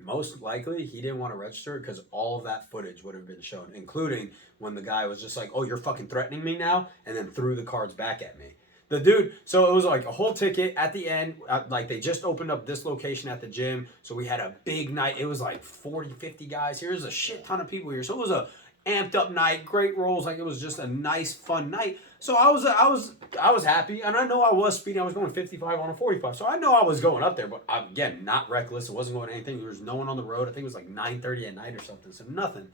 most likely he didn't want to register it because all of that footage would have been shown, including when the guy was just like, oh, you're fucking threatening me now, and then threw the cards back at me. The dude, so it was like a whole ticket at the end. Like they just opened up this location at the gym. So we had a big night. It was like 40, 50 guys. Here's a shit ton of people here. So it was a amped up night, great rolls. Like it was just a nice, fun night. So I was happy, and I know I was speeding. I was going 55 on a 45, so I know I was going up there. But again, not reckless. It wasn't going anything. There was no one on the road. I think it was like 9:30 at night or something. So nothing.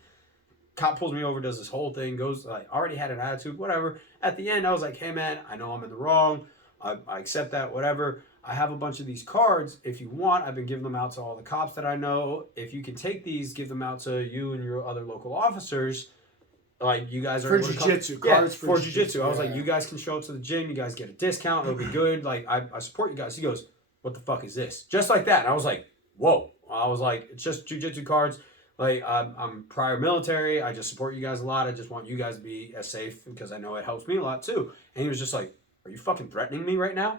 Cop pulls me over, does this whole thing, goes like already had an attitude, whatever. At the end, I was like, hey man, I know I'm in the wrong. I accept that, whatever. I have a bunch of these cards. If you want, I've been giving them out to all the cops that I know. If you can take these, give them out to you and your other local officers. like you guys are For able to come- jiu-jitsu, yeah, cards for for jiu-jitsu. jiu-jitsu, I was yeah. like, you guys can show up to the gym. You guys get a discount. It'll be good. Like I support you guys. He goes, what the fuck is this? Just like that. And I was like, whoa. I was like, it's just jiu-jitsu cards. Like I'm prior military. I just support you guys a lot. I just want you guys to be as safe because I know it helps me a lot too. And he was just like, are you fucking threatening me right now?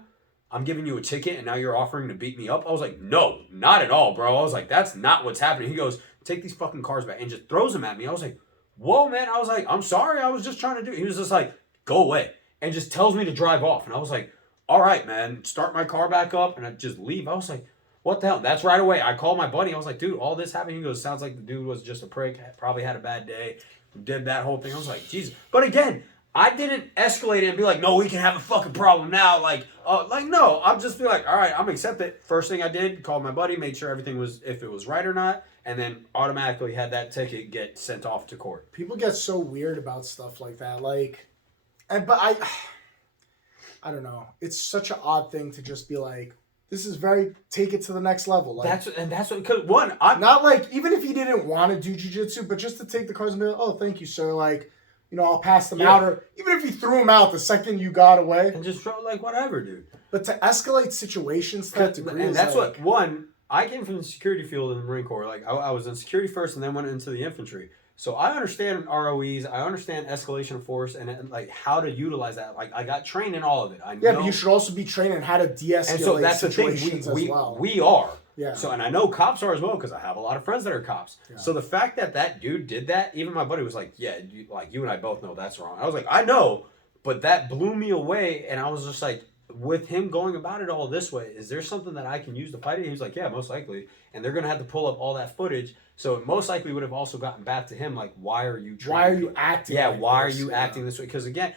I'm giving you a ticket and now you're offering to beat me up. I was like, no, not at all, bro. I was like, that's not what's happening. He goes, take these fucking cards back and just throws them at me. I was like, whoa, man. I was like, I'm sorry. I was just trying to do. He was just like, go away, and just tells me to drive off. And I was like, all right, man, start my car back up, and I just leave. I was like, what the hell? That's right away. I called my buddy. I was like, dude, all this happened. He goes, sounds like the dude was just a prick. Probably had a bad day. Did that whole thing. I was like, Jesus. But again, I didn't escalate it and be like, no, we can have a fucking problem now. Like no. I'll just be like, all right, I'm accept it. First thing I did, called my buddy, made sure everything was, if it was right or not, and then automatically had that ticket get sent off to court. People get so weird about stuff like that. Like, but I don't know. It's such an odd thing to just be like, this is take it to the next level. Like, That's what, because one, I'm not like, even if he didn't want to do jiu-jitsu, but just to take the cards and be like, oh, thank you, sir. Like, I'll pass them out. Or even if he threw them out the second you got away. and just throw like whatever, dude. But to escalate situations to that degree And is that's like, what, one, I came from the security field in the Marine Corps. Like, I was in security first and then went into the infantry. So I understand ROEs, I understand escalation of force, and like how to utilize that. Like I got trained in all of it. I know. but you should also be trained in how to de-escalate And so that's the thing. situations We as well. we are. Yeah. So and I know cops are as well because I have a lot of friends that are cops. Yeah. So the fact that that dude did that, even my buddy was like, "Yeah, you and I both know that's wrong." I was like, "I know," but that blew me away, and I was just like, with him going about it all this way, is there something that I can use to fight it? He was like, yeah, most likely. And they're going to have to pull up all that footage. So it most likely would have also gotten back to him, like, why are you Why are you acting Yeah, like why are this? you Yeah. acting this way? Because again,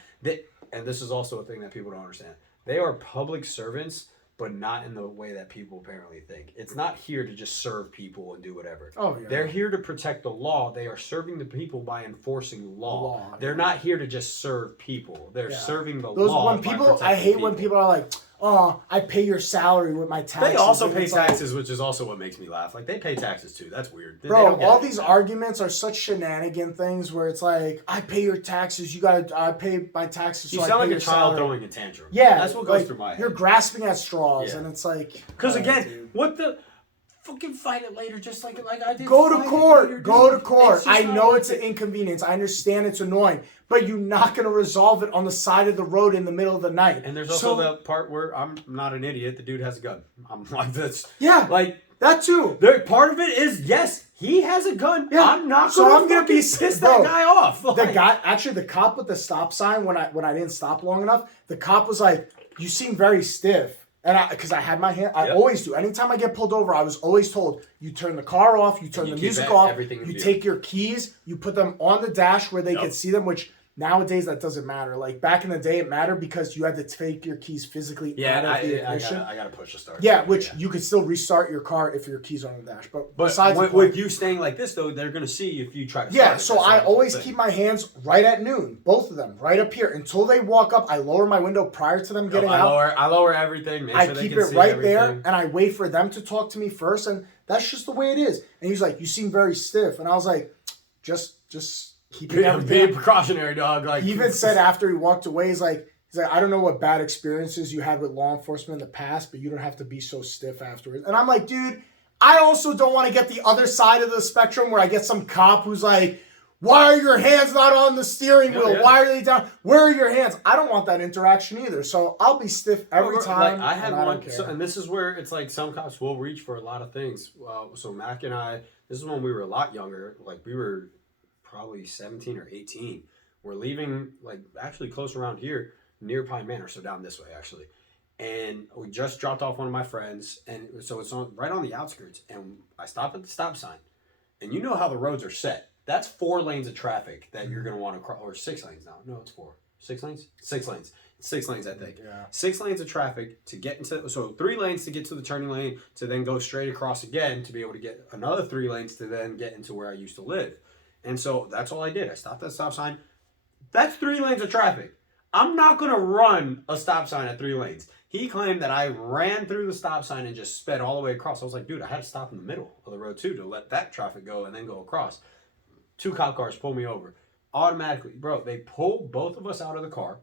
and this is also a thing that people don't understand. They are public servants, but not in the way that people apparently think. It's not here to just serve people and do whatever. Oh, yeah. They're here to protect the law. They are serving the people by enforcing law. Law, They're yeah. not here to just serve people. They're Yeah. serving the Those law. when by people, I protecting hate when people are like, "Oh, I pay your salary with my taxes." They also And pay it's like, taxes, which is also what makes me laugh. Like, they pay taxes too. That's weird. They bro, don't get all it. these arguments are such shenanigan things where it's like, "I pay your taxes. I pay my taxes." You so I sound pay like a your child salary." throwing a tantrum. Yeah, That's what goes like, through my head. You're grasping at straws, Yeah. and it's like, Because oh, again, dude. what the fucking fight it later, just like I did. Go to Fight it court. later, Go dude. to court. It's just I not know worth it's an it. inconvenience. I understand it's annoying, but you're not going to resolve it on the side of the road in the middle of the night. And there's also the part where I'm not an idiot. The dude has a gun. I'm like this. Yeah, Like, that too. there, part of it is yes, he has a gun. Yeah. I'm not So gonna I'm gonna be fucking piss bro, that guy off. The Like, guy, actually, the cop with the stop sign when I didn't stop long enough, the cop was like, "You seem very stiff." And because I had my hand, I Yep. always do. Anytime I get pulled over, I was always told, you turn the car off, you turn You the keep music that- off, everything in you view. take your keys, you put them on the dash where they Yep. could see them, which nowadays that doesn't matter. Like back in the day, it mattered because you had to take your keys physically yeah, out of the I ignition. gotta push the start. Yeah, which you could still restart your car if your keys are on the dash. But But besides the with, point, with you staying like this, though, they're gonna see if you try to. yeah, start it. so That's I the whole always thing. keep my hands right at noon, both of them, right up here. Until they walk up, I lower my window prior to them getting out. I lower everything. Make I sure they keep can it see right everything. there, and I wait for them to talk to me first, and that's just the way it is. And he's like, "You seem very stiff," and I was like, "Just keeping Being everything." precautionary, dog. Like He even said after he walked away, he's like, "I don't know what bad experiences you had with law enforcement in the past, but you don't have to be so stiff afterwards." And I'm like, dude, I also don't want to get the other side of the spectrum where I get some cop who's like, "Why are your hands not on the steering wheel? Yeah. Why are they down? Where are your hands?" I don't want that interaction either. So I'll be stiff every Like, time. I had and I one, don't care. and this is where it's like some cops will reach for a lot of things. So Mac and I, this is when we were a lot younger. Like we were probably 17 or 18. We're leaving, like actually close around here near Pine Manor, so down this way actually. And we just dropped off one of my friends, and so it's right on the outskirts. And I stop at the stop sign, and you know how the roads are set. That's 4 lanes of traffic that you're gonna want to cross, or 6 lanes now. No, it's 4. 6 lanes? 6 lanes. 6 lanes, I think. Yeah. 6 lanes of traffic to get into, so 3 lanes to get to the turning lane, to then go straight across again to be able to get another 3 lanes to then get into where I used to live. And so that's all I did. I stopped at the stop sign. That's 3 lanes of traffic. I'm not going to run a stop sign at 3 lanes. He claimed that I ran through the stop sign and just sped all the way across. I was like, dude, I had to stop in the middle of the road too to let that traffic go and then go across. 2 cop cars pull me over. automatically, bro, they pull both of us out of the car.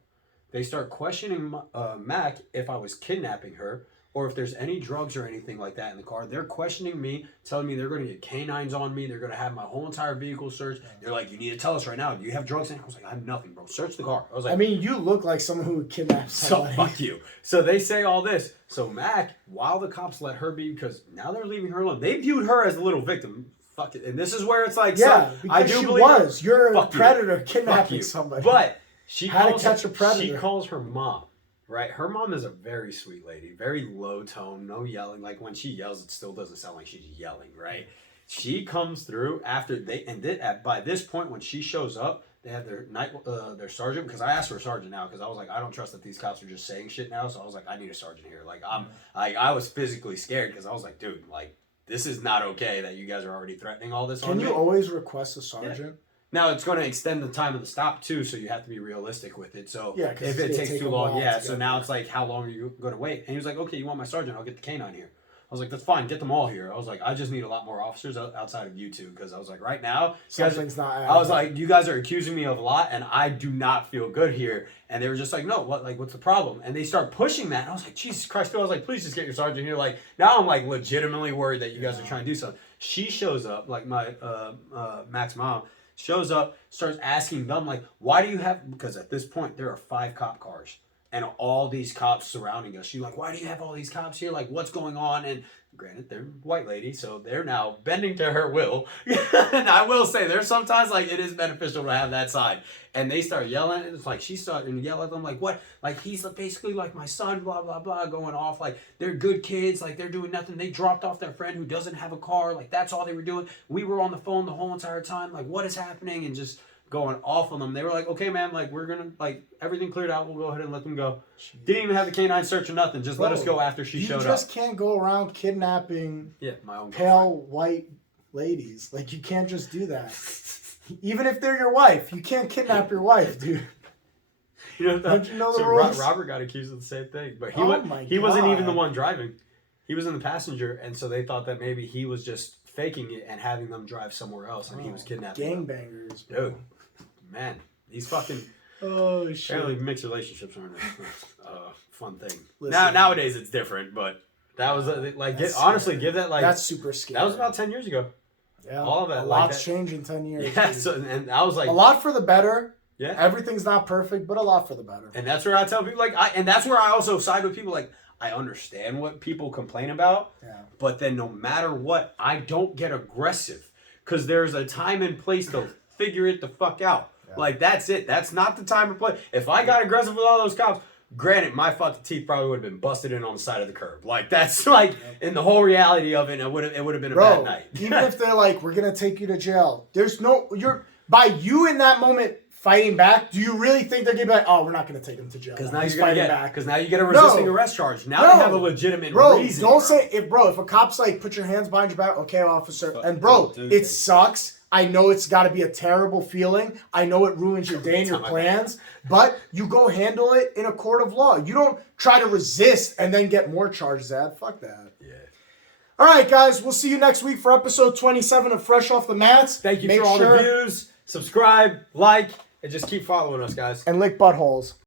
They start questioning Mac if I was kidnapping her or if there's any drugs or anything like that in the car. They're questioning me, telling me they're going to get canines on me. They're going to have my whole entire vehicle searched. They're like, you need to tell us right now. Do you have drugs in it? I was like, I have nothing, bro. Search the car. I was like, I mean, you look like someone who would kidnap so somebody. fuck you. So they say all this. So Mac, while the cops let her be, because now they're leaving her alone. They viewed her as the little victim. Fuck it. And this is where it's like, Yeah, so, because I do she believe was. You're a Fuck you. predator Fuck kidnapping you. somebody. But she How to calls, catch a predator. She calls her mom. Right, her mom is a very sweet lady, very low tone, no yelling. Like when she yells, it still doesn't sound like she's yelling. Right, she comes through after by this point when she shows up, they have their sergeant, because I asked for a sergeant now because I was like, I don't trust that these cops are just saying shit now. So I was like, I need a sergeant here. Like I was physically scared because I was like, dude, like this is not okay that you guys are already threatening all this. Can you me. always request a sergeant? Now it's going to extend the time of the stop too, so you have to be realistic with it. So Yeah, 'cause if it's it gonna takes take too a long, while yeah. to So get now there. it's like, how long are you going to wait? And he was like, okay, you want my sergeant? I'll get the canine here. I was like, that's fine, get them all here. I was like, I just need a lot more officers outside of you two, because I was like, right now, you guys, Something's not. I was like, you guys are accusing me of a lot, and I do not feel good here. And they were just like, no, what's the problem? And they start pushing that. And I was like, Jesus Christ, dude. I was like, please just get your sergeant here. Like now, I'm like legitimately worried that you guys are trying to do something. She shows up, like my Mac's mom shows up, starts asking them like, why do you have? Because at this point there are 5 cop cars and all these cops surrounding us. She's like, why do you have all these cops here? Like, what's going on? And granted, they're white lady, so they're now bending to her will. And I will say, there's sometimes like it is beneficial to have that side. And they start yelling, and it's like she started to yell at them, like, what? Like, he's basically like my son, blah, blah, blah, going off. Like, they're good kids, like, they're doing nothing. They dropped off their friend who doesn't have a car. Like, that's all they were doing. We were on the phone the whole entire time. Like, what is happening? And just going off on them. They were like, okay, man, like, we're gonna, like, everything cleared out. We'll go ahead and let them go. Didn't even have the canine search or nothing. Just let us go after she showed up. You just can't go around kidnapping my own pale white ladies. Like, you can't just do that. Even if they're your wife, you can't kidnap your wife, dude. You know, Don't you know the so rules? Robert got accused of the same thing, but he wasn't even the one driving. He was in the passenger, and so they thought that maybe he was just faking it and having them drive somewhere else, and he was kidnapping them. Gangbangers, Dude, man, these fucking oh shit. apparently mixed relationships aren't a fun thing. Listen. Nowadays it's different, but that was like honestly, give that like that's super scary. That was about 10 years ago. Yeah, all of that. A like lot's that. changed in 10 years. Yeah, so, and I was like, a lot for the better. Yeah, everything's not perfect, but a lot for the better. And that's where I tell people and that's where I also side with people. Like, I understand what people complain about, but then no matter what, I don't get aggressive because there's a time and place to figure it the fuck out. Yeah. Like, that's it. That's not the time and place. If I got aggressive with all those cops, granted, my fucking teeth probably would have been busted in on the side of the curb. Like, that's like in the whole reality of it. It would have been a bad night. Even if they're like, we're gonna take you to jail. There's no by you in that moment fighting back. Do you really think they're gonna be like, oh, we're not gonna take him to jail? Because now you get a resisting arrest charge. Now they have a legitimate reason. Don't say if a cop's like, put your hands behind your back. Okay, officer. And it sucks. I know it's got to be a terrible feeling. I know it ruins your day and your plans, but you go handle it in a court of law. You don't try to resist and then get more charges at. Fuck that. Yeah. All right, guys. We'll see you next week for episode 27 of Fresh Off the Mats. Thank you for all the views. Subscribe, like, and just keep following us, guys. And lick buttholes.